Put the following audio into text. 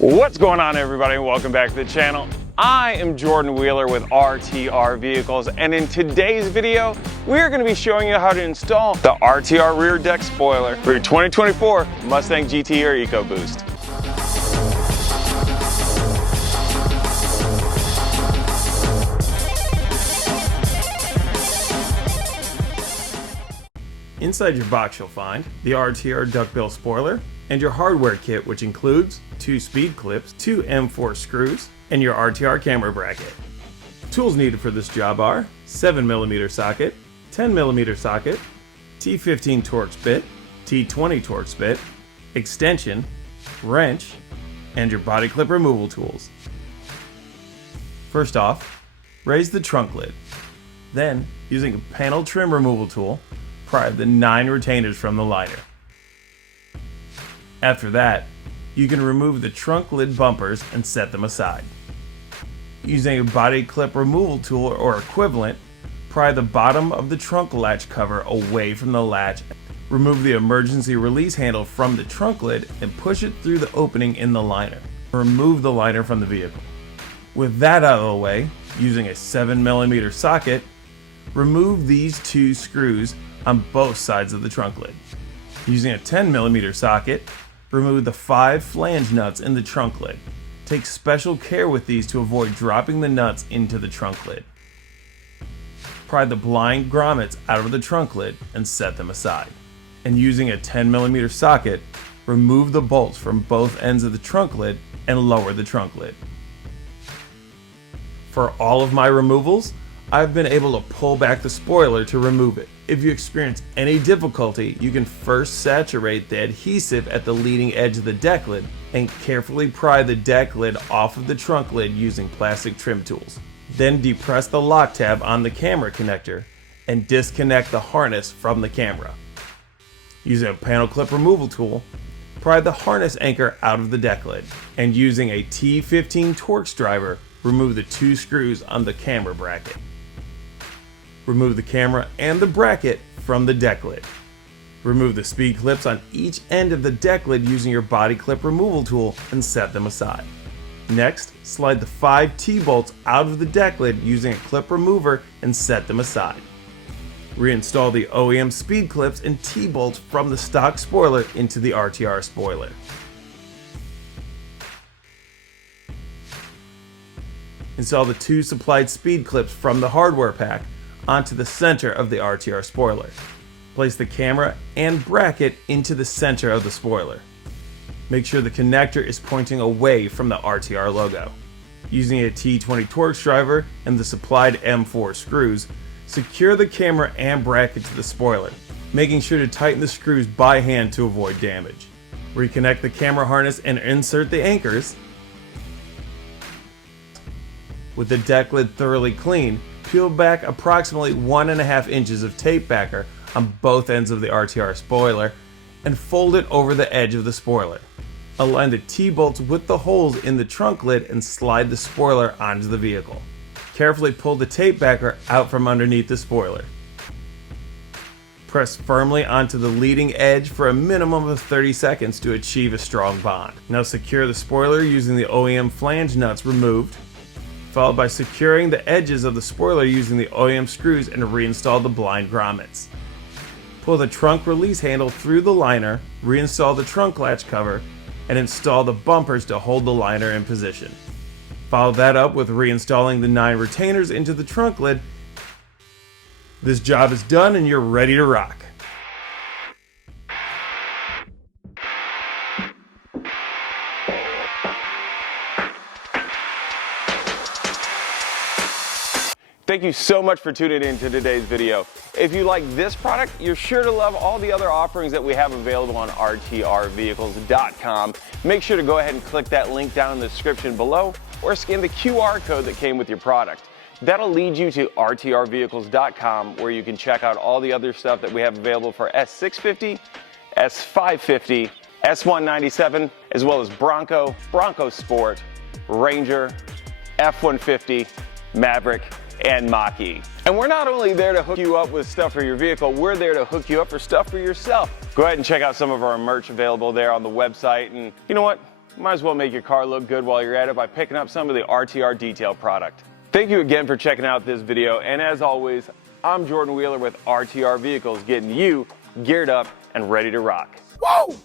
What's going on, everybody? Welcome back to the channel. I am Jordan Wheeler with RTR Vehicles, and in today's video, we're going to be showing you how to install the RTR Rear Deck Spoiler for your 2024 Mustang GT or EcoBoost. Inside your box you'll find the RTR duckbill spoiler and your hardware kit, which includes 2 speed clips, 2 M4 screws, and your RTR camera bracket. Tools needed for this job are 7mm socket, 10mm socket, T15 Torx bit, T20 Torx bit, extension, wrench, and your body clip removal tools. First off, raise the trunk lid. Then, using a panel trim removal tool, pry the 9 retainers from the liner. After that, you can remove the trunk lid bumpers and set them aside. Using a body clip removal tool or equivalent, pry the bottom of the trunk latch cover away from the latch. Remove the emergency release handle from the trunk lid and push it through the opening in the liner. Remove the liner from the vehicle. With that out of the way, using a 7mm socket, remove these 2 screws on both sides of the trunk lid. Using a 10mm socket, remove the 5 flange nuts in the trunk lid. Take special care with these to avoid dropping the nuts into the trunk lid. Pry the blind grommets out of the trunk lid and set them aside. And using a 10mm socket, remove the bolts from both ends of the trunk lid and lower the trunk lid. For all of my removals, I've been able to pull back the spoiler to remove it. If you experience any difficulty, you can first saturate the adhesive at the leading edge of the deck lid and carefully pry the deck lid off of the trunk lid using plastic trim tools. Then depress the lock tab on the camera connector and disconnect the harness from the camera. Using a panel clip removal tool, pry the harness anchor out of the deck lid, and using a T15 Torx driver, remove the 2 screws on the camera bracket. Remove the camera and the bracket from the deck lid. Remove the speed clips on each end of the deck lid using your body clip removal tool and set them aside. Next, slide the 5 T-bolts out of the deck lid using a clip remover and set them aside. Reinstall the OEM speed clips and T-bolts from the stock spoiler into the RTR spoiler. Install the 2 supplied speed clips from the hardware pack onto the center of the RTR spoiler. Place the camera and bracket into the center of the spoiler. Make sure the connector is pointing away from the RTR logo. Using a T20 Torx driver and the supplied M4 screws, secure the camera and bracket to the spoiler, making sure to tighten the screws by hand to avoid damage. Reconnect the camera harness and insert the anchors. With the deck lid thoroughly clean, peel back approximately 1.5 inches of tape backer on both ends of the RTR spoiler and fold it over the edge of the spoiler. Align the T-bolts with the holes in the trunk lid and slide the spoiler onto the vehicle. Carefully pull the tape backer out from underneath the spoiler. Press firmly onto the leading edge for a minimum of 30 seconds to achieve a strong bond. Now secure the spoiler using the OEM flange nuts removed, followed by securing the edges of the spoiler using the OEM screws and reinstall the blind grommets. Pull the trunk release handle through the liner, reinstall the trunk latch cover, and install the bumpers to hold the liner in position. Follow that up with reinstalling the 9 retainers into the trunk lid. This job is done and you're ready to rock. Thank you so much for tuning in to today's video. If you like this product, you're sure to love all the other offerings that we have available on rtrvehicles.com. Make sure to go ahead and click that link down in the description below or scan the QR code that came with your product. That'll lead you to rtrvehicles.com, where you can check out all the other stuff that we have available for S650, S550, S197, as well as Bronco, Bronco Sport, Ranger, F-150, Maverick, and Mach-E. And we're not only there to hook you up with stuff for your vehicle, we're there to hook you up for stuff for yourself. Go ahead and check out some of our merch available there on the website, and you know what? might as well make your car look good while you're at it by picking up some of the RTR detail product. Thank you again for checking out this video, and as always, I'm Jordan Wheeler with RTR Vehicles, getting you geared up and ready to rock. Woo!